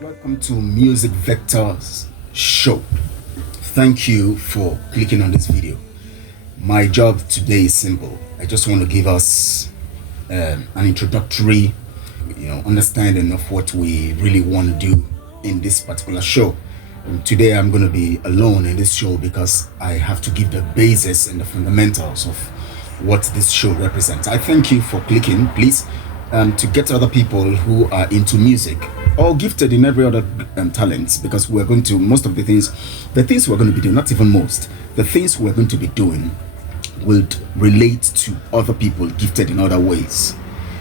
Welcome to Music Vectors Show. Thank you for clicking on this video. My job today is simple. I just want to give us an introductory, understanding of what we really want to do in this particular show. Today I'm going to be alone in this show because I have to give the basis and the fundamentals of what this show represents. I thank you for clicking. Please, to get other people who are into music or gifted in every other talents, because we're going to, most of the things we're going to be doing, not even most, the things we're going to be doing will relate to other people gifted in other ways,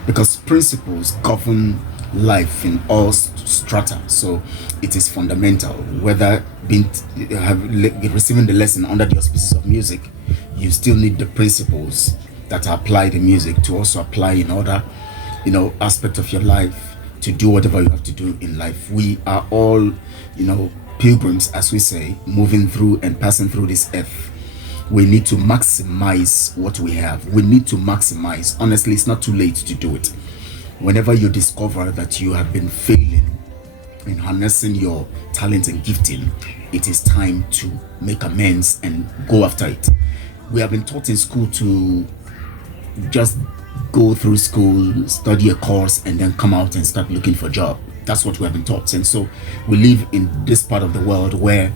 because principles govern life in all strata. So it is fundamental. Whether receiving the lesson under the auspices of music, you still need the principles that are applied in music to also apply in other aspect of your life, to do whatever you have to do in life. We are all pilgrims, as we say, moving through and passing through this earth. We need to maximize what we have. We need to maximize. Honestly, it's not too late to do it. Whenever you discover that you have been failing in harnessing your talent and gifting, it is time to make amends and go after it. We have been taught in school to just go through school, study a course, and then come out and start looking for a job. That's what we have been taught. And so we live in this part of the world where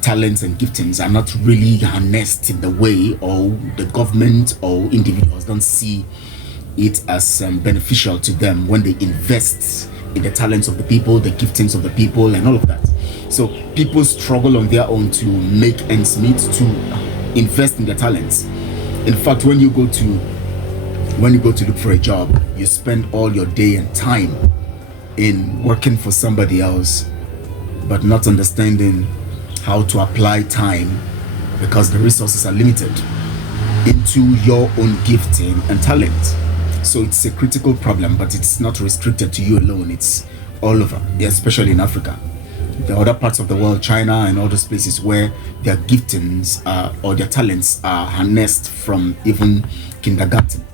talents and giftings are not really harnessed in the way, or the government or individuals don't see it as beneficial to them when they invest in the talents of the people, the giftings of the people, and all of that. So people struggle on their own to make ends meet, to invest in their talents. In fact, when you go to look for a job, you spend all your day and time in working for somebody else, but not understanding how to apply time, because the resources are limited, into your own gifting and talent. So it's a critical problem, but it's not restricted to you alone. It's all over, especially in Africa. The other parts of the world, China and all those places where their giftings or their talents are harnessed from even kindergarten.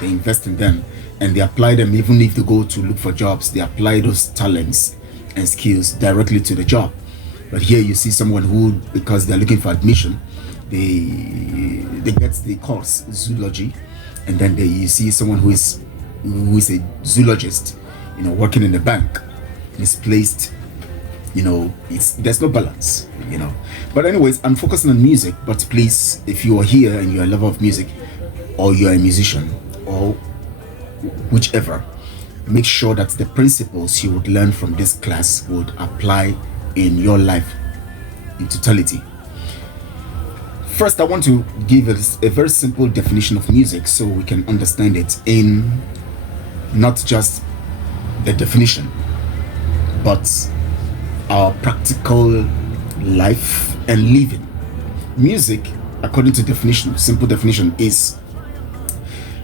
They invest in them and they apply them. Even if they go to look for jobs, they apply those talents and skills directly to the job. But here you see someone who, because they're looking for admission, they get the course zoology, and then you see someone who is a zoologist, working in a bank, misplaced. There's no balance. But anyways, I'm focusing on music. But please, if you are here and you're a lover of music, or you're a musician, or whichever, make sure that the principles you would learn from this class would apply in your life in totality. First, I want to give a very simple definition of music so we can understand it, in not just the definition, but our practical life and living. Music, according to definition, simple definition, is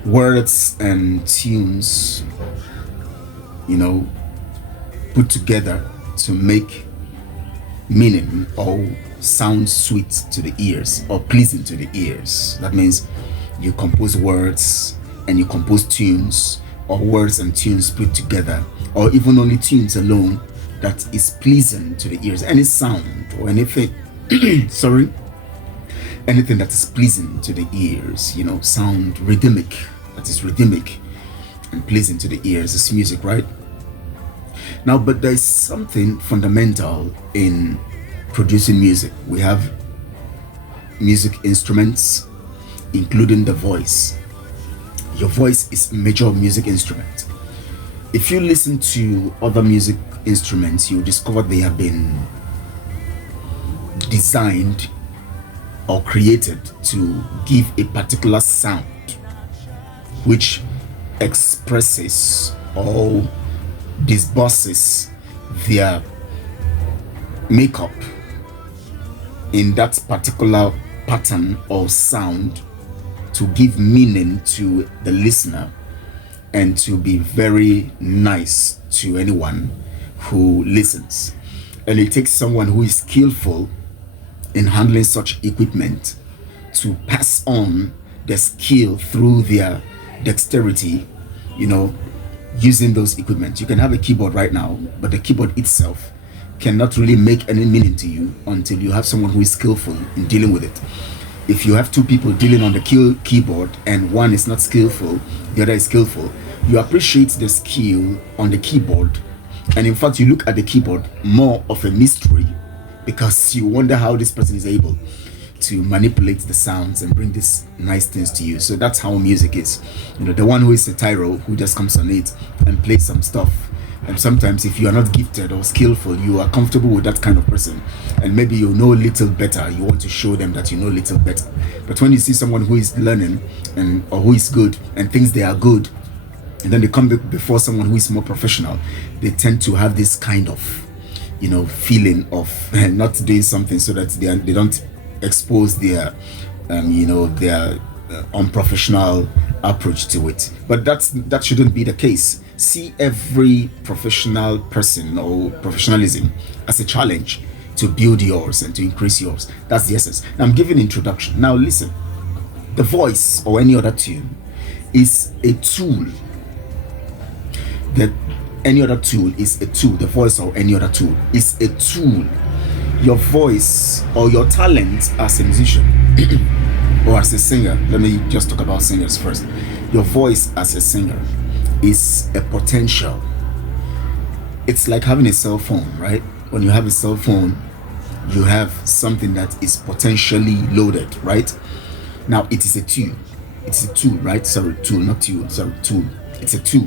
words and tunes, put together to make meaning or sound sweet to the ears or pleasing to the ears. That means you compose words and you compose tunes, or words and tunes put together, or even only tunes alone that is pleasing to the ears. Any sound or anything anything that is pleasing to the ears, sound rhythmic, that is rhythmic and pleasing to the ears, is music, right? Now, but there is something fundamental in producing music. We have music instruments, including the voice. Your voice is a major music instrument. If you listen to other music instruments, you discover they have been designed or created to give a particular sound which expresses or disburses their makeup in that particular pattern or sound, to give meaning to the listener and to be very nice to anyone who listens. And it takes someone who is skillful in handling such equipment to pass on the skill through their dexterity, using those equipment. You can have a keyboard right now, but the keyboard itself cannot really make any meaning to you until you have someone who is skillful in dealing with it. If you have two people dealing on the keyboard and one is not skillful, the other is skillful, you appreciate the skill on the keyboard, and in fact you look at the keyboard more of a mystery, because you wonder how this person is able to manipulate the sounds and bring these nice things to you. So that's how music is. The one who is a tyro, who just comes on it and plays some stuff. And sometimes if you are not gifted or skillful, you are comfortable with that kind of person, and maybe you know a little better, you want to show them that you know a little better. But when you see someone who is learning or who is good and thinks they are good, and then they come before someone who is more professional, they tend to have this kind of feeling of not doing something, so that they don't expose their unprofessional approach to it. But that shouldn't be the case. See every professional person or professionalism as a challenge to build yours and to increase yours. That's the essence. Now I'm giving an introduction. Now listen, the voice or any other tune is a tool. That any other tool is a tool. The voice or any other tool is a tool. Your voice or your talent as a musician or as a singer, let me just talk about singers first. Your voice as a singer is a potential. It's like having a cell phone, right? When you have a cell phone, you have something that is potentially loaded, right? Now it is a tool. It's a tool, right? Sorry, tool, not tool. Sorry, tool. It's a tool.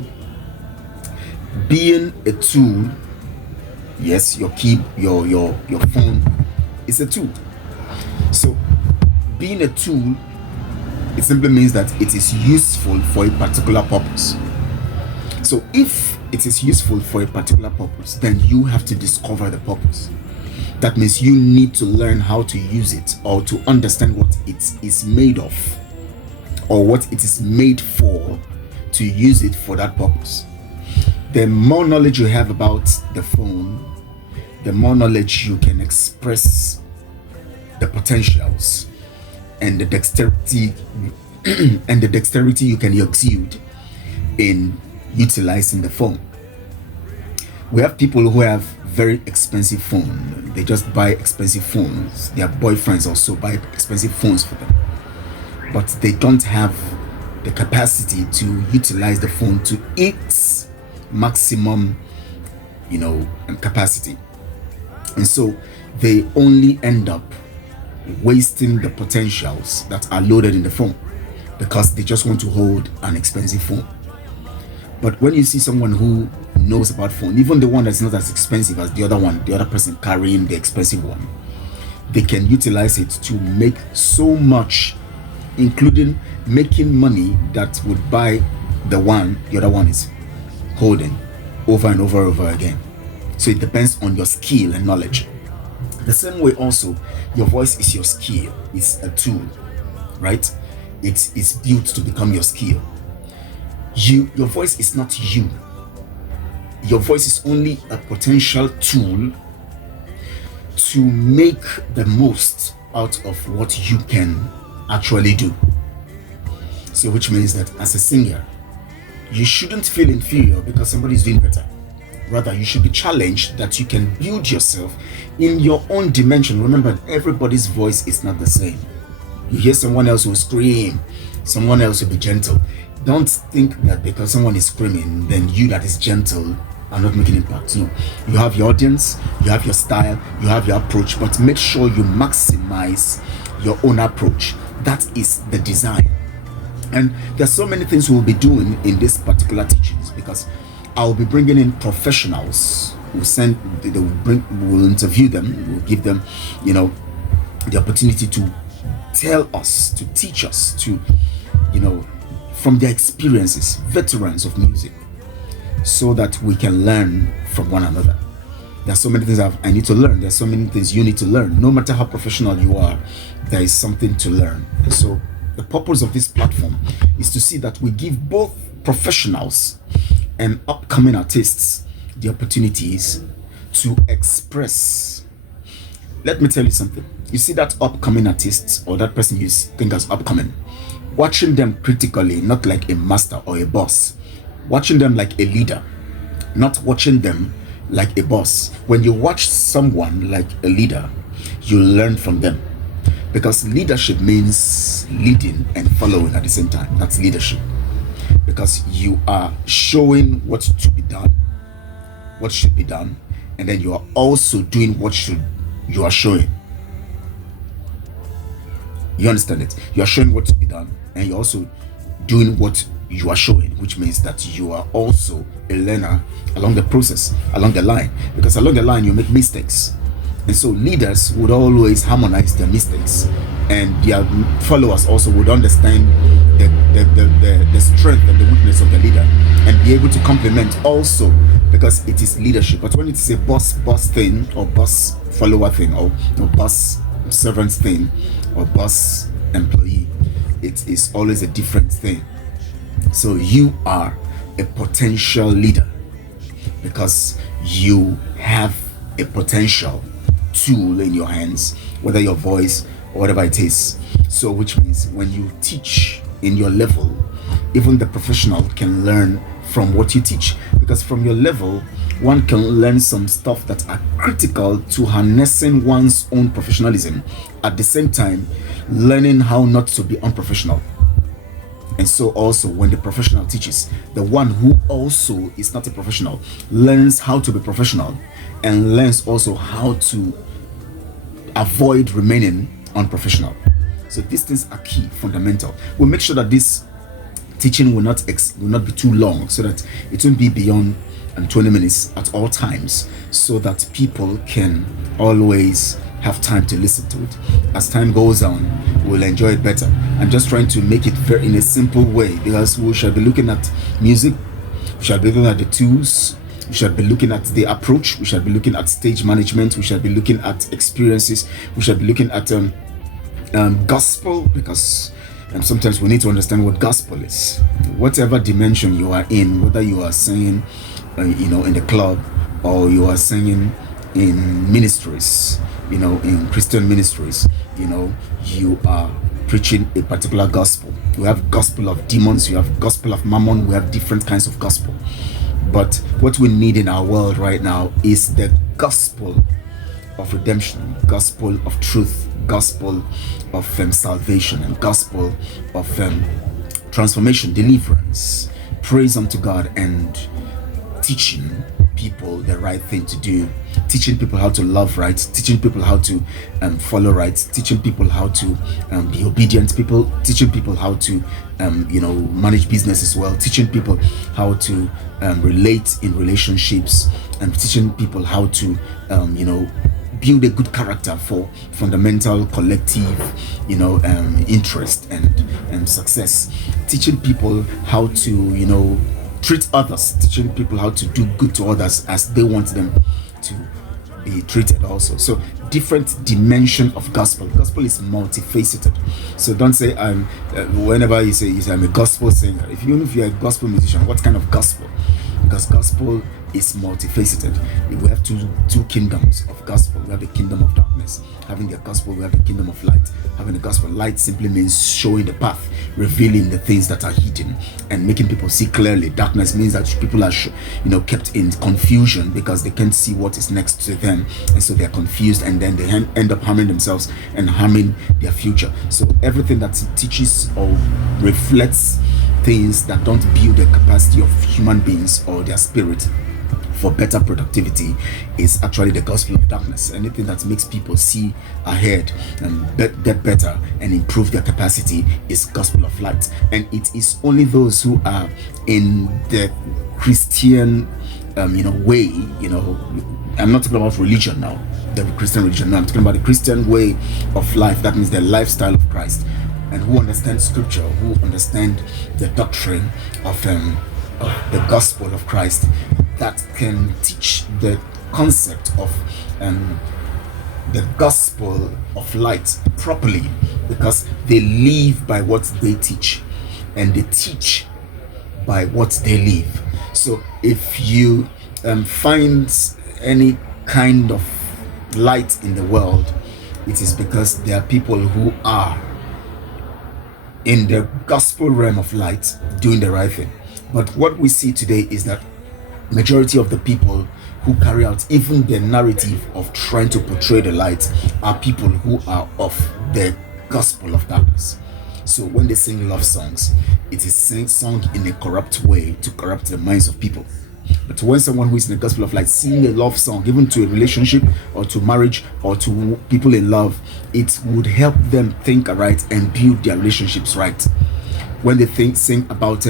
Being a tool, yes, your phone is a tool. So being a tool, it simply means that it is useful for a particular purpose. So if it is useful for a particular purpose, then you have to discover the purpose. That means you need to learn how to use it, or to understand what it is made of, or what it is made for, to use it for that purpose. The more knowledge you have about the phone, the more knowledge you can express the potentials and the dexterity you can exude in utilizing the phone. We have people who have very expensive phone. They just buy expensive phones. Their boyfriends also buy expensive phones for them, but they don't have the capacity to utilize the phone to its maximum capacity, and so they only end up wasting the potentials that are loaded in the phone, because they just want to hold an expensive phone. But when you see someone who knows about phone, even the one that's not as expensive as the other person carrying the expensive one, they can utilize it to make so much, including making money that would buy the other one is holding over and over again. So it depends on your skill and knowledge. The same way also, your voice is your skill. It's a tool, right? It's built to become your skill. Your voice is not you. Your voice is only a potential tool to make the most out of what you can actually do. So which means that as a singer, you shouldn't feel inferior because somebody is doing better. Rather, you should be challenged that you can build yourself in your own dimension. Remember, everybody's voice is not the same. You hear someone else will scream, someone else will be gentle. Don't think that because someone is screaming, then you that is gentle are not making impact. No, you have your audience, you have your style, you have your approach, but make sure you maximize your own approach. That is the design. And there's so many things we'll be doing in this particular teachings, because I'll be bringing in professionals. We'll interview them, we'll give them, the opportunity to tell us, to teach us, to, from their experiences, veterans of music, so that we can learn from one another. There's so many things I need to learn. There's so many things you need to learn. No matter how professional you are, there is something to learn. And so the purpose of this platform is to see that we give both professionals and upcoming artists the opportunities to express. Let me tell you something. You see that upcoming artist or that person you think as upcoming, watching them critically, not like a master or a boss, watching them like a leader, not watching them like a boss. When you watch someone like a leader, you learn from them, because leadership means leading and following at the same time. That's leadership, because you are showing what to be done, what should be done, and then you are also doing what you are showing. You understand it? You are showing what to be done, and you're also doing what you are showing, which means that you are also a learner along the process, along the line, because along the line you make mistakes. And so leaders would always harmonize their mistakes, and their followers also would understand the strength and the weakness of the leader, and be able to complement also, because it is leadership. But when it is a boss thing, or boss follower thing, or boss servant thing, or boss employee, it is always a different thing. So you are a potential leader because you have a potential tool in your hands, whether your voice or whatever it is. So which means when you teach in your level, even the professional can learn from what you teach, because from your level one can learn some stuff that are critical to harnessing one's own professionalism, at the same time learning how not to be unprofessional. And so also when the professional teaches, the one who also is not a professional learns how to be professional, and learns also how to avoid remaining unprofessional. So these things are key, fundamental. We'll make sure that this teaching will not be too long, so that it won't be beyond 20 minutes at all times, so that people can always have time to listen to it. As time goes on, we'll enjoy it better. I'm just trying to make it very in a simple way, because we shall be looking at music, we shall be looking at the tools, we shall be looking at the approach, we shall be looking at stage management, we shall be looking at experiences, we shall be looking at gospel, because sometimes we need to understand what gospel is. Whatever dimension you are in, whether you are singing in the club, or you are singing in ministries, in Christian ministries, you are preaching a particular gospel. We have gospel of demons, you have gospel of mammon, we have different kinds of gospel. But what we need in our world right now is the gospel of redemption, gospel of truth, gospel of salvation, and gospel of transformation, deliverance, praise unto God, and teaching people the right thing to do, teaching people how to love right, teaching people how to follow right, teaching people how to be obedient, teaching people how to manage business as well, teaching people how to relate in relationships, and teaching people how to build a good character for fundamental collective interest and success, teaching people how to treat others, teaching people how to do good to others as they want them to be treated also. So different dimension of gospel is multifaceted. So don't say whenever you say I'm a gospel singer, even if you're a gospel musician, what kind of gospel? Because gospel is multifaceted. We have two kingdoms of gospel. We have the kingdom of darkness. Having the gospel, we have the kingdom of light. Having the gospel, light simply means showing the path, revealing the things that are hidden, and making people see clearly. Darkness means that people are kept in confusion because they can't see what is next to them, and so they are confused, and then they end up harming themselves and harming their future. So everything that teaches or reflects things that don't build the capacity of human beings or their spirit for better productivity is actually the gospel of darkness. Anything that makes people see ahead and get better and improve their capacity is gospel of light. And it is only those who are in the Christian way, I'm not talking about religion now, the Christian religion. No, I'm talking about the Christian way of life. That means the lifestyle of Christ, and who understand scripture, who understand the doctrine of the gospel of Christ, that can teach the concept of the gospel of light properly, because they live by what they teach, and they teach by what they live. So if you find any kind of light in the world, it is because there are people who are in the gospel realm of light doing the right thing. But what we see today is that majority of the people who carry out even the narrative of trying to portray the light are people who are of the gospel of darkness. So when they sing love songs, it is sung in a corrupt way to corrupt the minds of people. But when someone who is in the gospel of light sing a love song, even to a relationship or to marriage or to people in love, it would help them think right and build their relationships right. When they sing about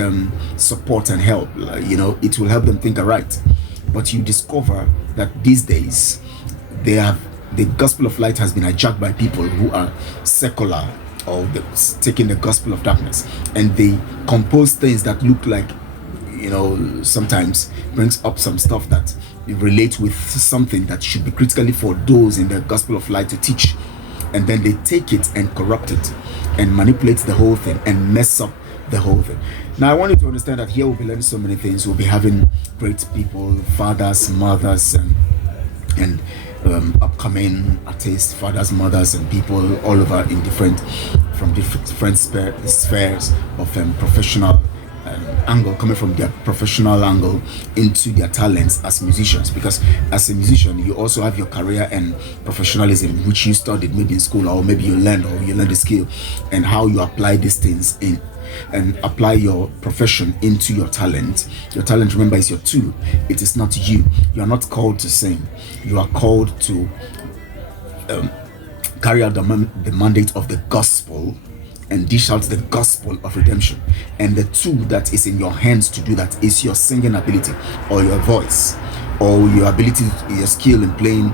support and help, it will help them think right. But you discover that these days the gospel of light has been hijacked by people who are secular, or taking the gospel of darkness, and they compose things that look like, sometimes brings up some stuff that relate with something that should be critically for those in the gospel of light to teach, and then they take it and corrupt it and manipulate the whole thing and mess up the whole thing. Now I want you to understand that here we'll be learning so many things. We'll be having great people, fathers, mothers, and upcoming artists, fathers, mothers, and people all over from different spheres of professional angle, coming from their professional angle into their talents as musicians. Because as a musician, you also have your career and professionalism, which you studied maybe in school, or maybe you learned the skill, and how you apply these things in and apply your profession into your talent. Your talent, remember, is your tool. It is not you. You are not called to sing. You are called to carry out the mandate of the gospel and dish out the gospel of redemption. And the tool that is in your hands to do that is your singing ability, or your voice, or your ability, your skill in playing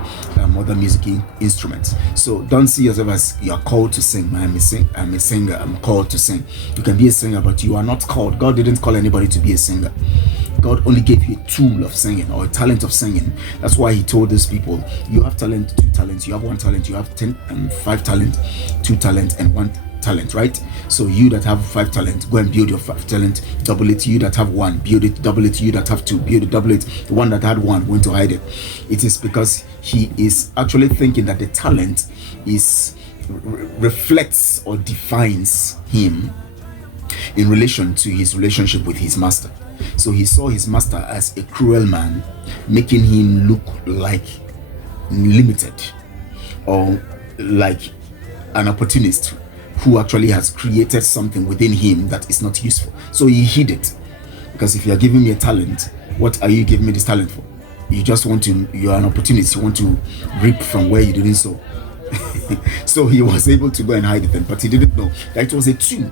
other music instruments. So don't see yourself as you are called to sing. I'm a singer, I'm called to sing. You can be a singer, but you are not called. God didn't call anybody to be a singer. God only gave you a tool of singing, or a talent of singing. That's why he told these people, you have talent, 2 talents, you have 1 talent, you have 10 and 5 talent, 2 talent, and 1 talent, right? So you that have 5 talent, go and build your 5 talent, double it. You that have 1, build it, double it. You that have 2, build it, double it. The one that had 1 went to hide it. It is because he is actually thinking that the talent is reflects or defines him in relation to his relationship with his master. So he saw his master as a cruel man, making him look like limited, or like an opportunist who actually has created something within him that is not useful. So he hid it. Because if you are giving me a talent, what are you giving me this talent for? You just want to, you are an opportunist, you want to reap from where you didn't sow. So he was able to go and hide it, but he didn't know that it was a tool.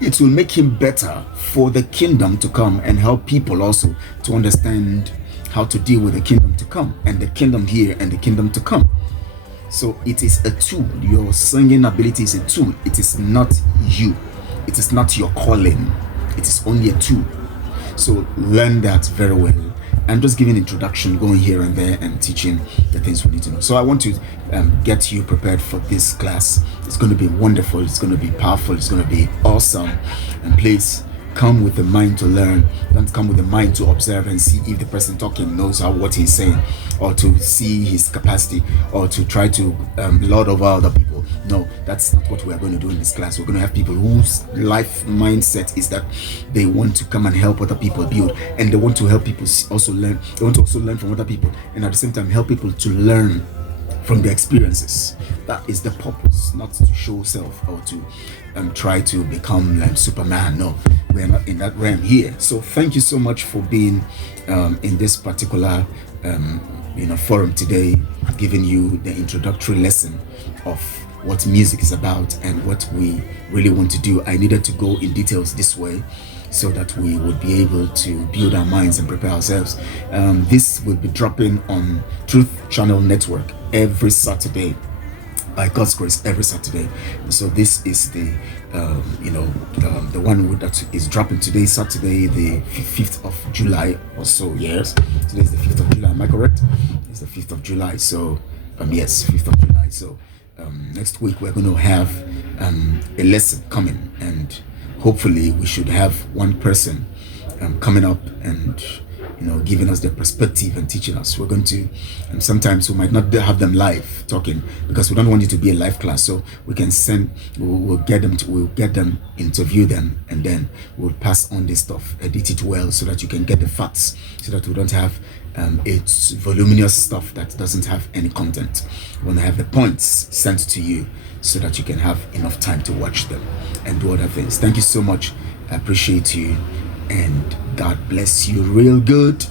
It will make him better for the kingdom to come, and help people also to understand how to deal with the kingdom to come, and the kingdom here and the kingdom to come. So it is a tool. Your singing ability is a tool. It is not you. It is not your calling. It is only a tool. So learn that very well. I'm just giving introduction, going here and there and teaching the things we need to know. So I want to get you prepared for this class. It's going to be wonderful. It's going to be powerful. It's going to be awesome. And please come with the mind to learn. Don't come with the mind to observe and see if the person talking knows what he's saying, or to see his capacity, or to try to lord over other people. No, that's not what we are going to do in this class. We're going to have people whose life mindset is that they want to come and help other people build, and they want to help people also learn. They want to also learn from other people, and at the same time help people to learn from their experiences. That is the purpose, not to show self or to try to become like Superman. No, we're not in that realm here. So thank you so much for being in this particular forum today, giving you the introductory lesson of what music is about and what we really want to do. I needed to go in details this way so that we would be able to build our minds and prepare ourselves. This will be dropping on Truth Channel Network every Saturday, by God's grace, every Saturday. So this is the the one that is dropping today, Saturday the 5th of July or so. Yes, today is the 5th of July. Am I correct? It's the 5th of July. So yes, 5th of July. So next week we're going to have a lesson coming, and hopefully we should have one person coming up and giving us their perspective and teaching us. We're going to, and sometimes we might not have them live talking because we don't want it to be a live class. So we can we'll get them, interview them, and then we'll pass on this stuff, edit it well so that you can get the facts, so that we don't have it's voluminous stuff that doesn't have any content. We want to have the points sent to you so that you can have enough time to watch them and do other things. Thank you so much. I appreciate you, and God bless you real good.